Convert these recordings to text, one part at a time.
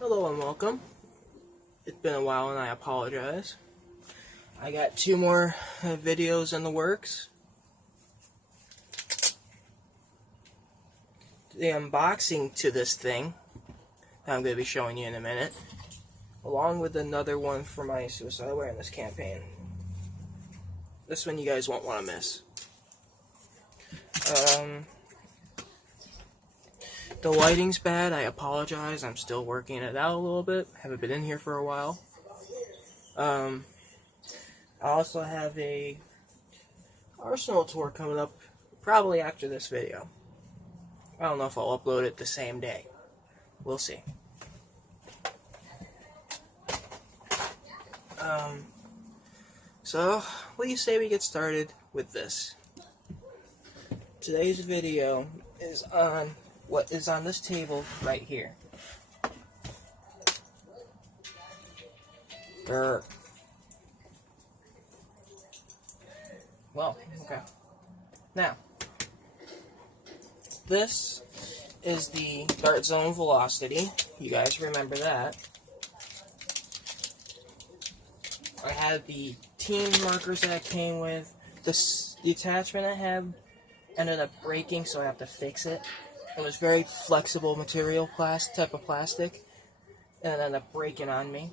Hello and welcome. It's been a while and I apologize. I got two more videos in the works. The unboxing to this thing that I'm going to be showing you in a minute, along with another one for my suicide awareness campaign. This one you guys won't want to miss. The lighting's bad. I apologize. I'm still working it out a little bit. Haven't been in here for a while. I also have a Arsenal tour coming up probably after this video. I don't know if I'll upload it the same day. We'll see. So, what do you say we get started with this? Today's video is on what is on this table right here. Well, okay. Now, this is the Dart Zone Velocity. You guys remember that. I had the team markers that I came with. The attachment I had ended up breaking, so I have to fix it. It was very flexible material, type of plastic, and it ended up breaking on me.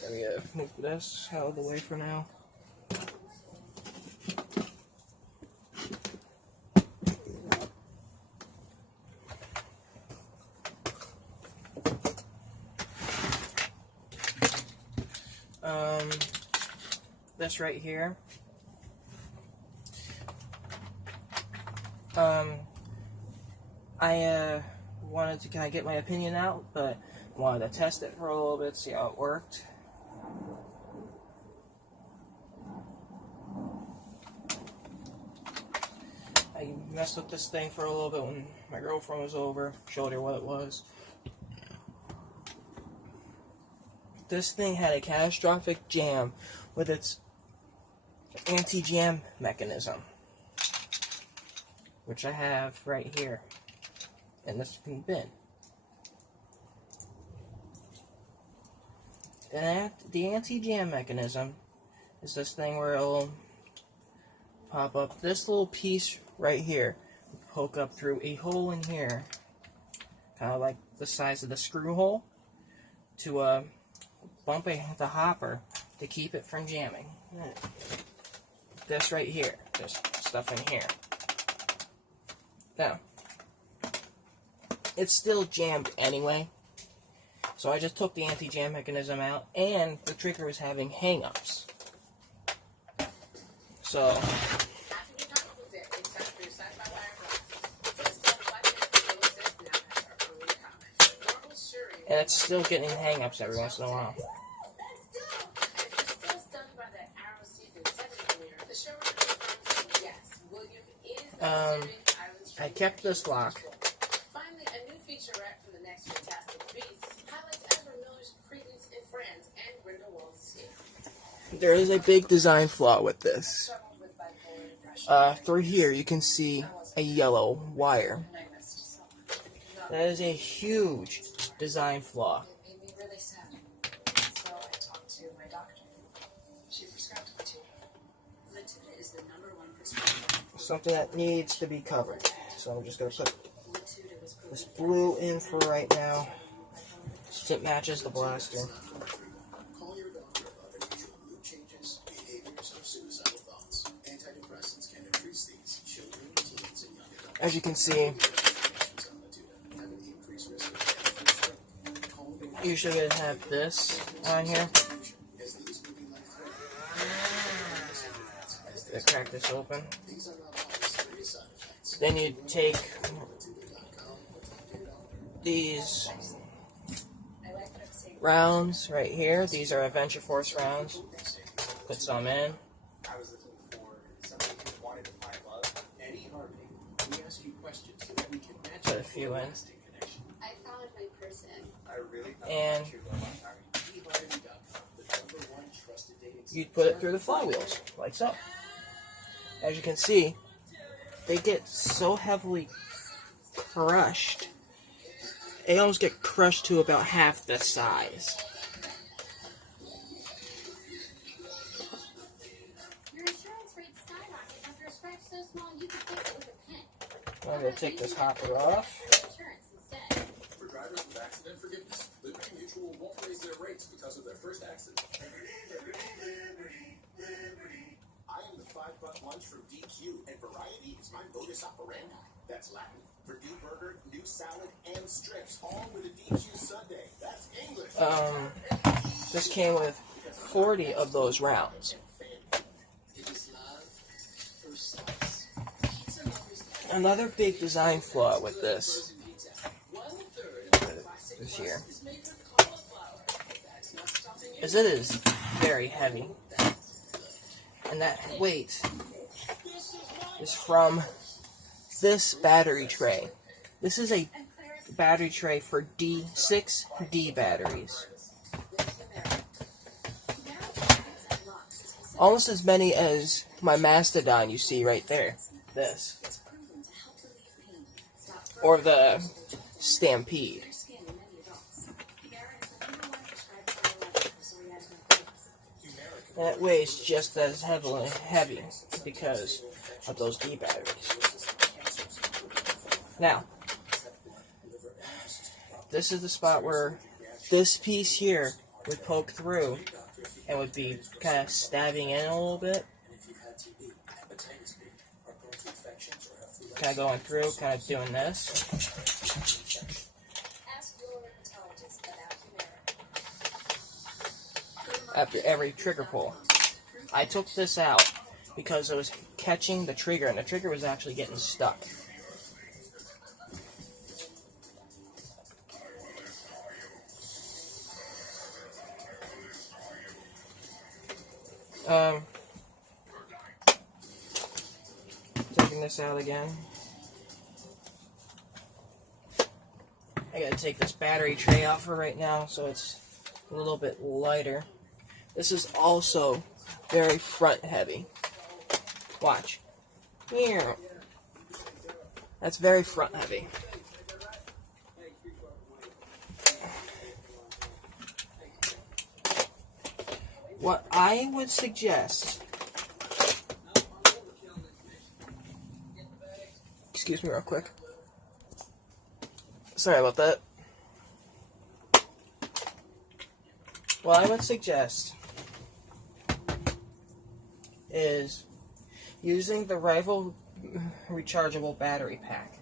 Let me move this out of the way for now. This right here. I wanted to kind of get my opinion out, but wanted to test it for a little bit, see how it worked. I messed with this thing for a little bit when my girlfriend was over, showed her what it was. This thing had a catastrophic jam with its anti-jam mechanism, which I have right here in this bin. And the anti-jam mechanism is this thing where it'll pop up this little piece right here, poke up through a hole in here, kind of like the size of the screw hole, to bump the hopper to keep it from jamming. This right here, there's stuff in here. Now, it's still jammed anyway, so I just took the anti-jam mechanism out, and the trigger was having hang-ups. So, and it's still getting hang-ups every once in a while. I kept this lock. Finally, a new featurette from the next Fantastic Beasts highlights Ezra Miller's credence in Friends and Grindelwald's scene. There is a big design flaw with this. Through here, you can see a yellow wire. That is a huge design flaw. It made me really sad. So I talked to my doctor. She prescribed Latuda. Latuda is the #1 prescription. Something that needs to be covered. So I'm just going to put this blue in for right now, since it matches the blaster. Call your doctor about unusual mood changes, behaviors, or suicidal thoughts. Antidepressants can increase these. Children, teens, and young adults. As you can see, usually going to have this on here. Crack this open. Then you take these rounds right here. These are Adventure Force rounds. Put some in. Put a few in. I found my person. And you'd put it through the flywheels, like so. As you can see, they get so heavily crushed they almost get crushed to about half the size. Your insurance rate skyrocketed after a scratch so small you could fix it with a pen. I'm going to take this hopper off. Insurance instead. For drivers with accident forgiveness, Liberty Mutual won't raise their rates because of their first accident. I am the $5 lunch from DQ, and variety is my modus operandi. That's Latin for new burger, new salad, and strips, all with a DQ Sunday. That's English. This came with 40 of those rounds. Another big design flaw with this here is it is very heavy, and that weight is from this battery tray. This is a battery tray for 6D batteries. Almost as many as my Mastodon you see right there. This. Or the Stampede. And it weighs just as heavy because of those D batteries. Now, this is the spot where this piece here would poke through and would be kind of stabbing in a little bit. Kind of going through, kind of doing this. After every trigger pull. I took this out because it was catching the trigger, and the trigger was actually getting stuck. Taking this out again. I gotta take this battery tray off for right now so it's a little bit lighter. This is also very front heavy. Watch. Here. That's very front heavy. What I would suggest... Excuse me real quick. Sorry about that. What I would suggest is using the Rival rechargeable battery pack,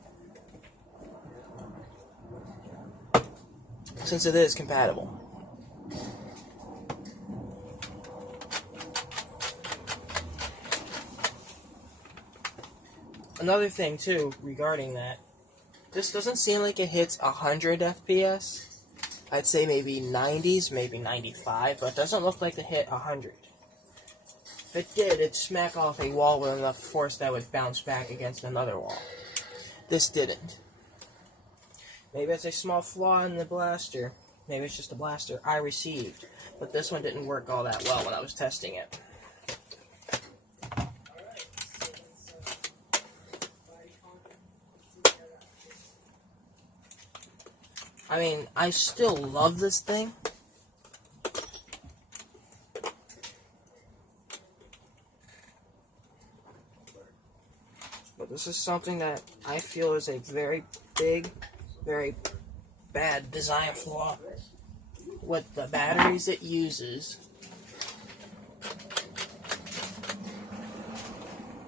since it is compatible. Another thing too regarding that, this doesn't seem like it hits 100 FPS. I'd say maybe 90s, maybe 95, but it doesn't look like it hit 100. If it did, it'd smack off a wall with enough force that would bounce back against another wall. This didn't. Maybe it's a small flaw in the blaster. Maybe it's just a blaster I received. But this one didn't work all that well when I was testing it. I mean, I still love this thing. But this is something that I feel is a very big, very bad design flaw with the batteries it uses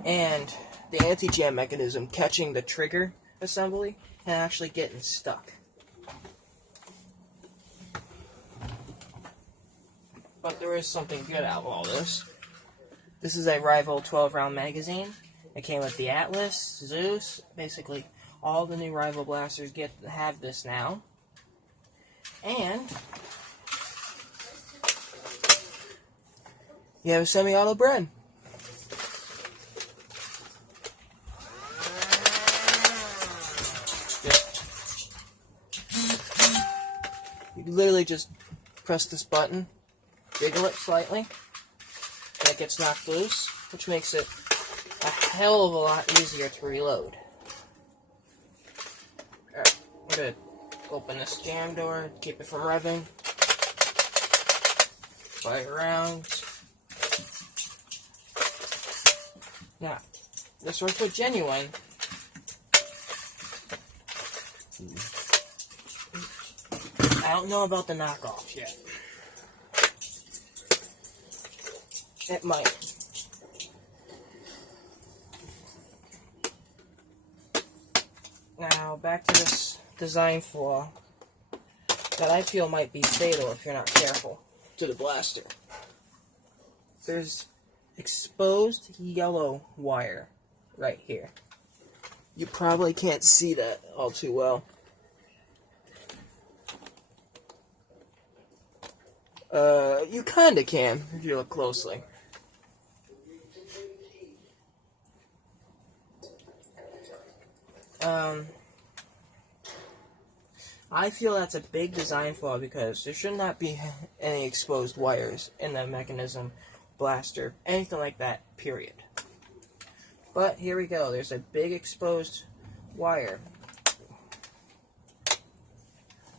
and the anti-jam mechanism catching the trigger assembly and actually getting stuck. But there is something good out of all this. This is a Rival 12-round magazine. It came with the Atlas, Zeus, basically all the new Rival blasters have this now. And you have a semi-auto Bren. You literally just press this button, jiggle it slightly, and it gets knocked loose, which makes it a hell of a lot easier to reload. Alright, I'm gonna Open this jam door, keep it from revving. Play it around. Now, this one's for genuine. I don't know about the knockoffs yet. It might. Now, back to this design flaw that I feel might be fatal if you're not careful to the blaster. There's exposed yellow wire right here. You probably can't see that all too well. You kinda can if you look closely. I feel that's a big design flaw because there should not be any exposed wires in the mechanism, blaster, anything like that, period. But here we go, there's a big exposed wire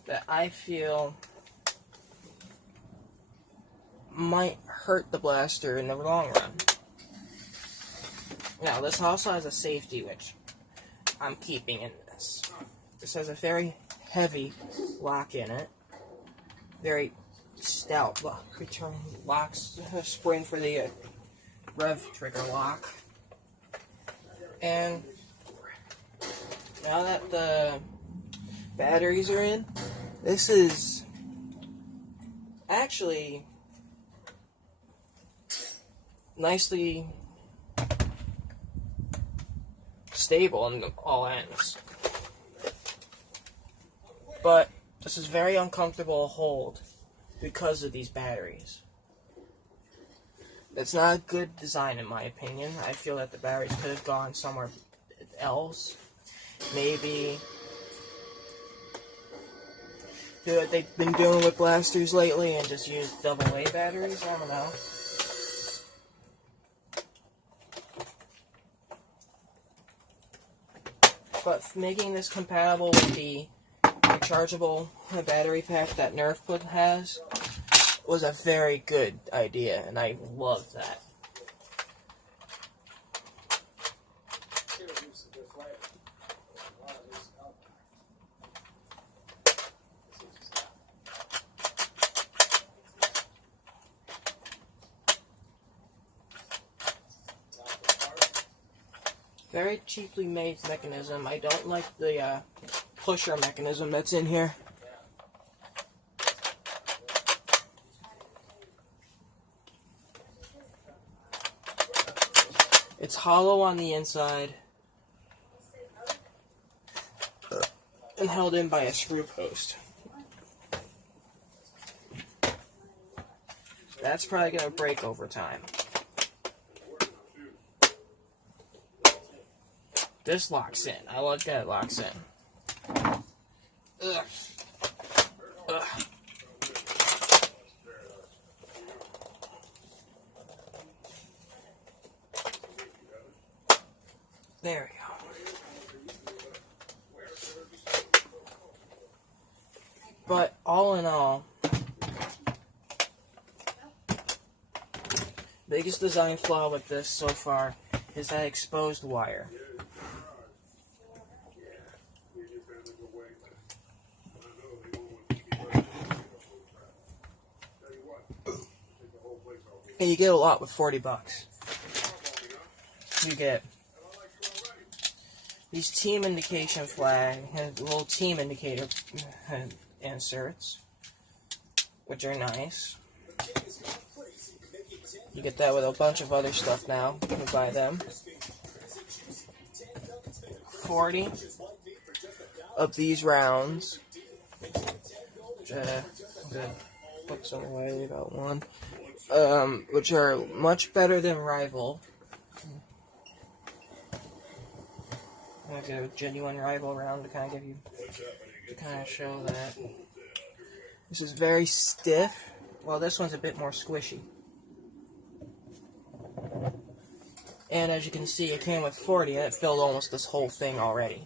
that I feel might hurt the blaster in the long run. Now, this also has a safety, which I'm keeping in this. This has a very heavy lock in it. Very stout lock. Return locks, spring for the rev trigger lock. And now that the batteries are in, this is actually nicely stable on all ends. But this is very uncomfortable to hold because of these batteries. It's not a good design in my opinion. I feel that the batteries could have gone somewhere else. Maybe do what they've been doing with blasters lately and just use AA batteries. I don't know. But making this compatible with the rechargeable battery pack that Nerf has was a very good idea, and I love that. Very cheaply made mechanism. I don't like the pusher mechanism that's in here. It's hollow on the inside and held in by a screw post. That's probably going to break over time. This locks in. I like that it locks in. Ugh. Ugh. There we go. But all in all, biggest design flaw with this so far is that exposed wire. And you get a lot with $40. You get these team indication flag and little team indicator inserts, which are nice. You get that with a bunch of other stuff now. You can buy them. 40 of these rounds. Which, I'm gonna put some away. We got one. Which are much better than Rival. I'm gonna get a genuine Rival round to kind of give you, to kind of show that. This is very stiff, while this one's a bit more squishy. And as you can see, it came with 40, and it filled almost this whole thing already.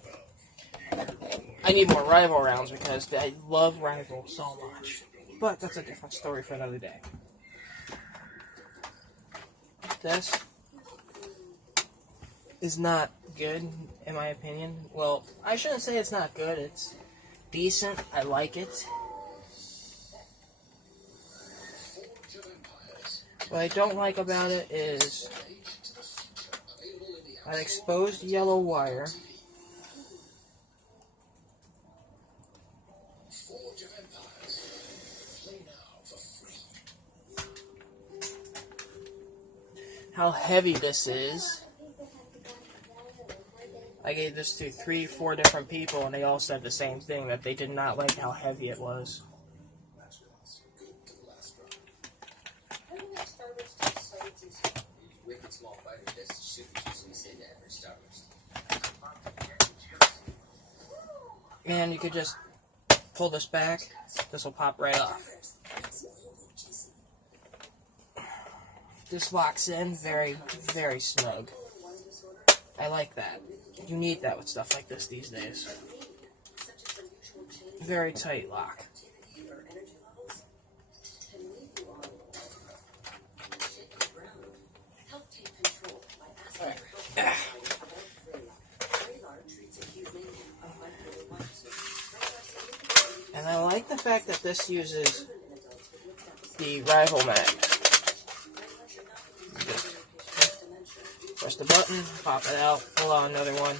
I need more Rival rounds because I love Rival so much. But that's a different story for another day. This is not good, in my opinion. Well, I shouldn't say it's not good. It's decent. I like it. What I don't like about it is an exposed yellow wire. How heavy this is. I gave this to 3-4 different people and they all said the same thing, that they did not like how heavy it was. And you could just pull this back, this will pop right off. This locks in very, very snug. I like that. You need that with stuff like this these days. Very tight lock. And I like the fact that this uses the Rival mag. Press the button, pop it out, pull out another one.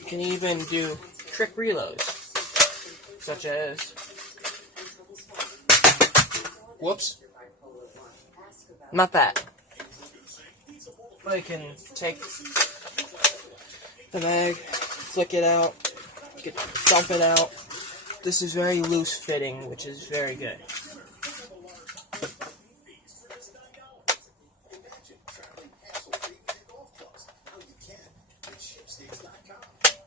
You can even do trick reloads, such as, whoops, not that. But I can take the mag, flick it out, dump it out. This is very loose fitting, which is very good.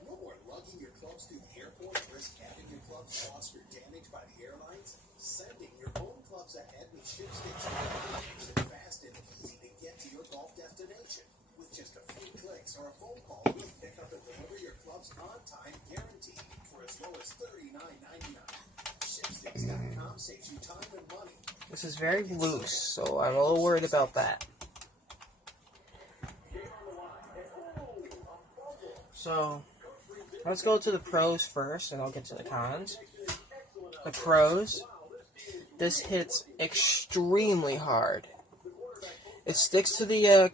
No more lugging your clubs through the airport, risk having your clubs lost or damaged by the airlines. Sending your own clubs ahead with ShipStation makes it fast and easy to get to your golf destination. With just a few clicks or a phone call, we'll pick up and deliver your clubs on time, guaranteed, for as low as $39.99. ShipStation.com saves you time and money. This is very loose, so I'm a little worried about that. So, let's go to the pros first, and I'll get to the cons. The pros, this hits extremely hard. It sticks to the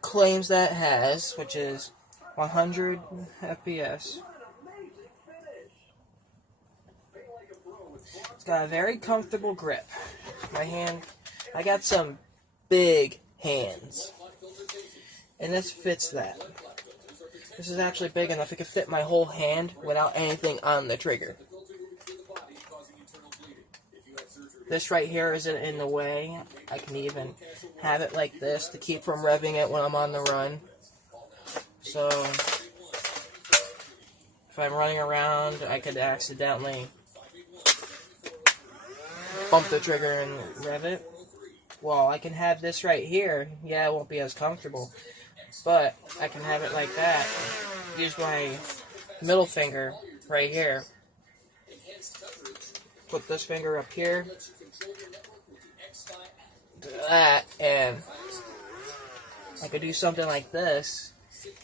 claims that it has, which is 100 FPS. It's got a very comfortable grip. My hand, I got some big hands, and this fits that. This is actually big enough, it could fit my whole hand without anything on the trigger. This right here isn't in the way. I can even have it like this to keep from revving it when I'm on the run. So, if I'm running around, I could accidentally bump the trigger and rev it. Well, I can have this right here. Yeah, it won't be as comfortable. But I can have it like that. Use my middle finger right here. Put this finger up here. Do that, and I could do something like this.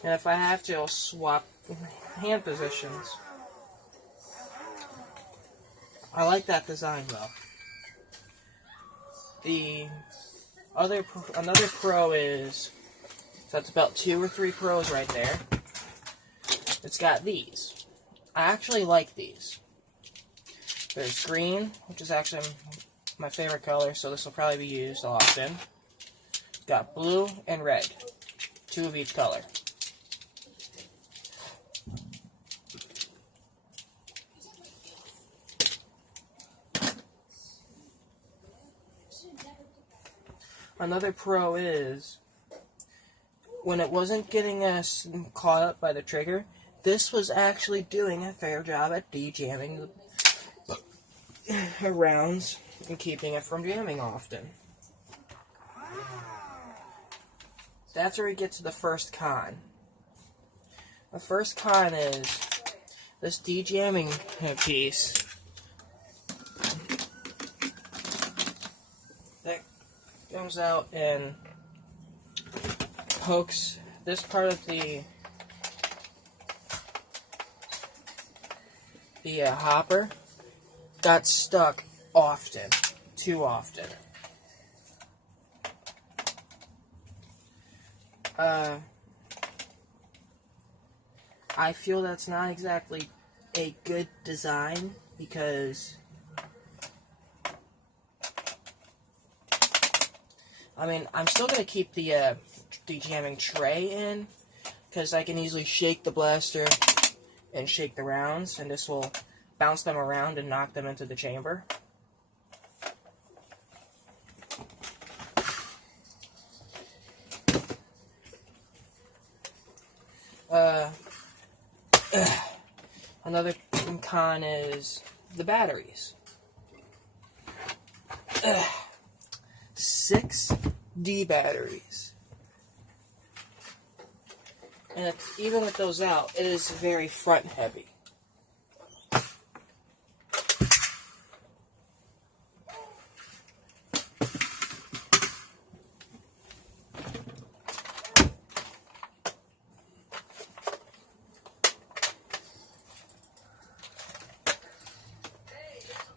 And if I have to, I'll swap hand positions. I like that design though. Another pro is, so that's about 2 or 3 pros right there. It's got these. I actually like these. There's green, which is actually my favorite color, so this will probably be used often. It's got blue and red. 2 of each color. Another pro is, when it wasn't getting us caught up by the trigger, this was actually doing a fair job at de-jamming rounds and keeping it from jamming often. That's where we get to the first con. The first con is this de-jamming piece that comes out and pokes this part of the hopper. Got stuck often, too often. I feel that's not exactly a good design because, I mean, I'm still going to keep the jamming tray in because I can easily shake the blaster and shake the rounds, and this will bounce them around and knock them into the chamber. Another con is the batteries. 6 D batteries. And even with those out, it is very front heavy.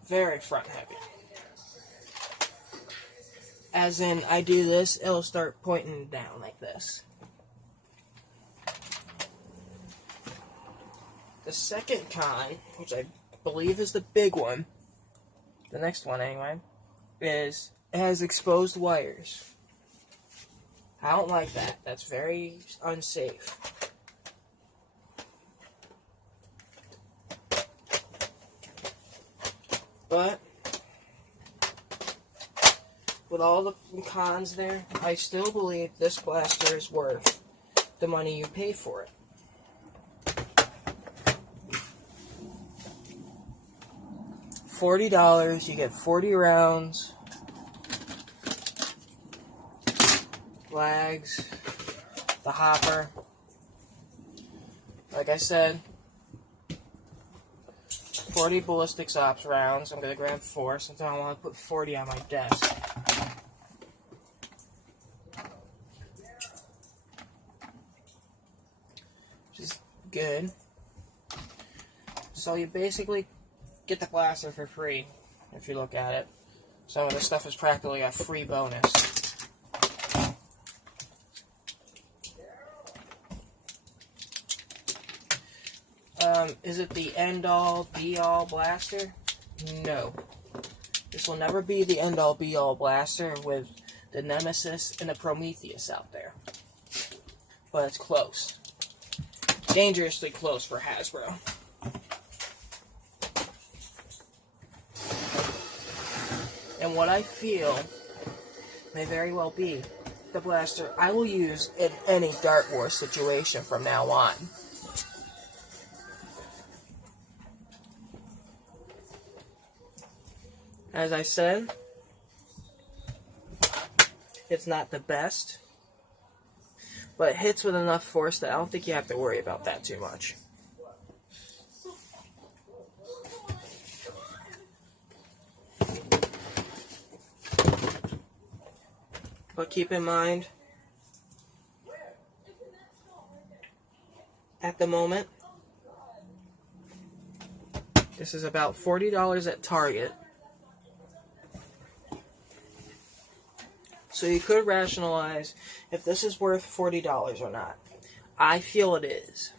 Very front heavy. As in, I do this, it'll start pointing down like this. The second con, which I believe is the big one, the next one anyway, is it has exposed wires. I don't like that. That's very unsafe. But with all the cons there, I still believe this blaster is worth the money you pay for it. $40, you get 40 rounds, flags, the hopper. Like I said, 40 ballistics ops rounds. I'm going to grab 4 since I don't want to put 40 on my desk. Which is good. So you basically get the blaster for free if you look at it. Some of this stuff is practically a free bonus. Is it the end-all, be-all blaster? No. This will never be the end-all, be-all blaster with the Nemesis and the Prometheus out there. But it's close. Dangerously close for Hasbro. And what I feel may very well be the blaster I will use in any Dart Wars situation from now on. As I said, it's not the best, but it hits with enough force that I don't think you have to worry about that too much. But keep in mind, at the moment, this is about $40 at Target. So you could rationalize if this is worth $40 or not. I feel it is.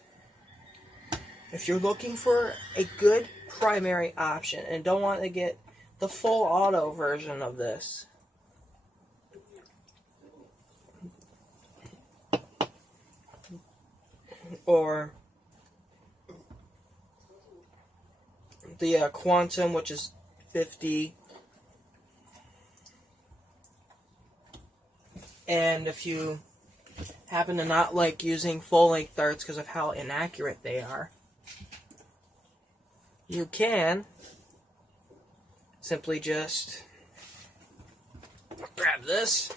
If you're looking for a good primary option and don't want to get the full auto version of this, or the Quantum, which is $50, and if you happen to not like using full-length darts because of how inaccurate they are, you can simply just grab this,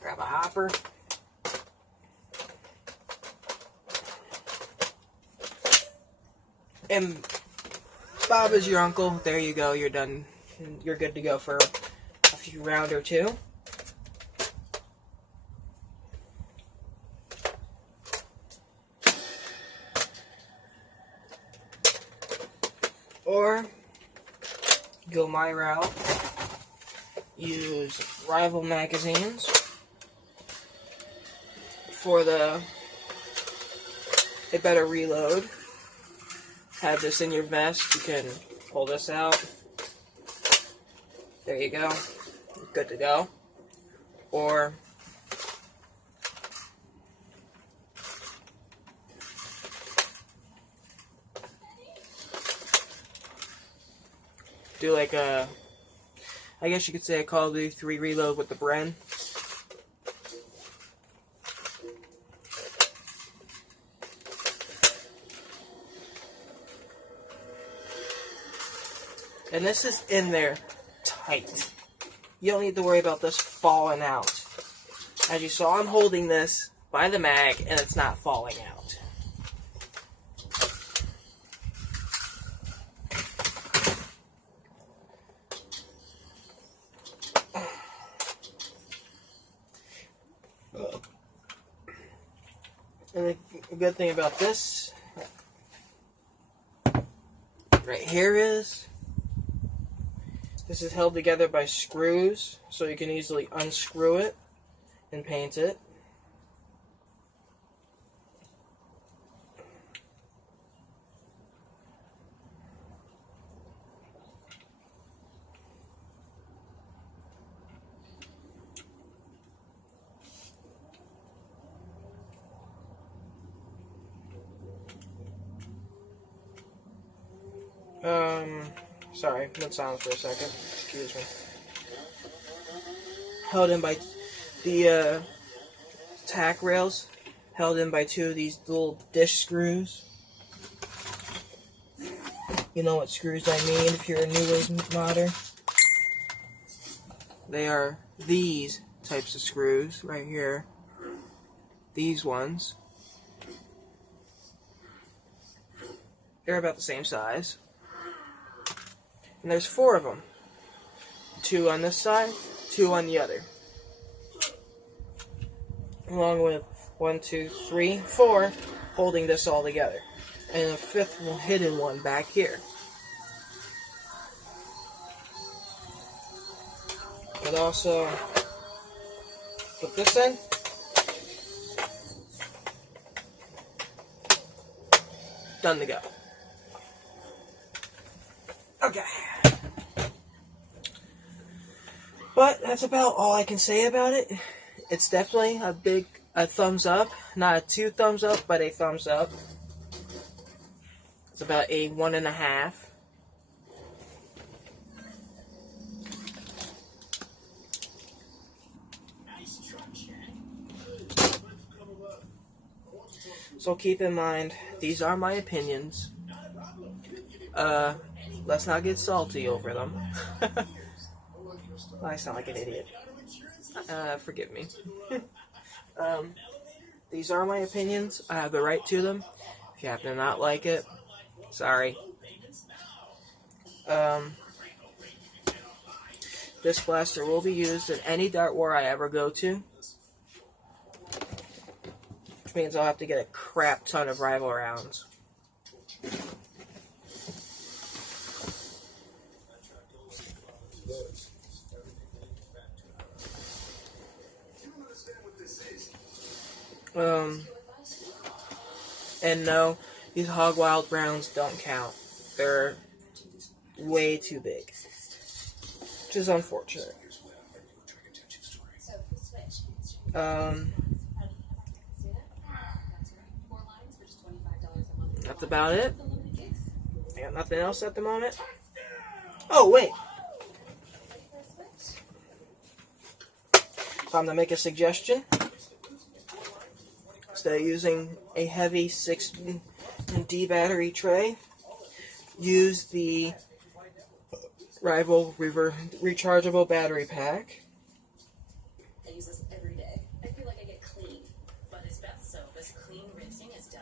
grab a hopper, and Bob is your uncle. There you go. You're done. You're good to go for a few round or two. Or go my route. Use rival magazines for a better reload. Have this in your vest. You can pull this out. There you go. Good to go. Or do like a, I guess you could say a Call of Duty 3 reload with the Bren. And this is in there tight. You don't need to worry about this falling out. As you saw, I'm holding this by the mag and it's not falling out. And the good thing about this right here is this is held together by screws, so you can easily unscrew it and paint it. Sorry, went silent for a second. Excuse me. Held in by the tack rails, held in by two of these little dish screws. You know what screws I mean if you're a newer modder. They are these types of screws right here. These ones. They're about the same size. And there's 4 of them. 2 on this side, 2 on the other. Along with 1, 2, 3, 4 holding this all together. And a 5th hidden one back here. But also put this in. Done to go. Okay. But that's about all I can say about it. It's definitely a thumbs up. Not a 2 thumbs up, but a thumbs up. It's about a 1.5. So keep in mind, these are my opinions. Let's not get salty over them. I sound like an idiot. Forgive me. These are my opinions. I have the right to them. If you happen to not like it, sorry. This blaster will be used in any dart war I ever go to. Which means I'll have to get a crap ton of rival rounds. And no, these Hog Wild rounds don't count. They're way too big. Which is unfortunate. That's about it. I got nothing else at the moment. Oh, wait. Time to make a suggestion. Instead of using a heavy 6D battery tray, use the Rival rechargeable battery pack. I use this every day. I feel like I get clean. But is Beth soap as clean rinsing as Dove?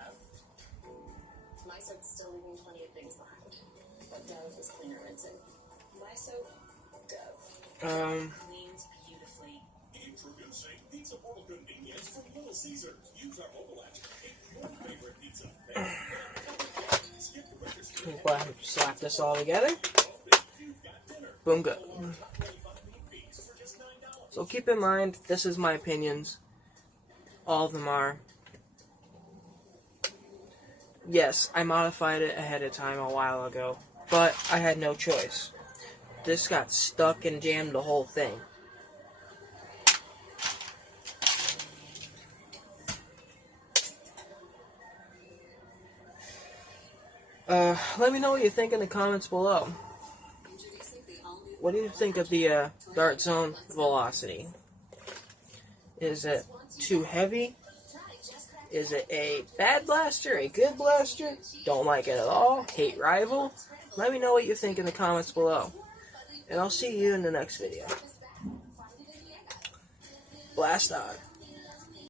My soap's still leaving plenty of things behind. But Dove is cleaner rinsing. My soap, Dove. Cleans beautifully. Introducing Pizza Portal convenience from Little Caesars. Use our mobile app. Pick your favorite pizza. Skip the register. We'll slap this all together. Boom, good. So keep in mind, this is my opinions. All of them are. Yes, I modified it ahead of time a while ago, but I had no choice. This got stuck and jammed the whole thing. Let me know what you think in the comments below. What do you think of the Dart Zone Velocity? Is it too heavy? Is it a bad blaster? A good blaster? Don't like it at all? Hate Rival? Let me know what you think in the comments below. And I'll see you in the next video. Blast on.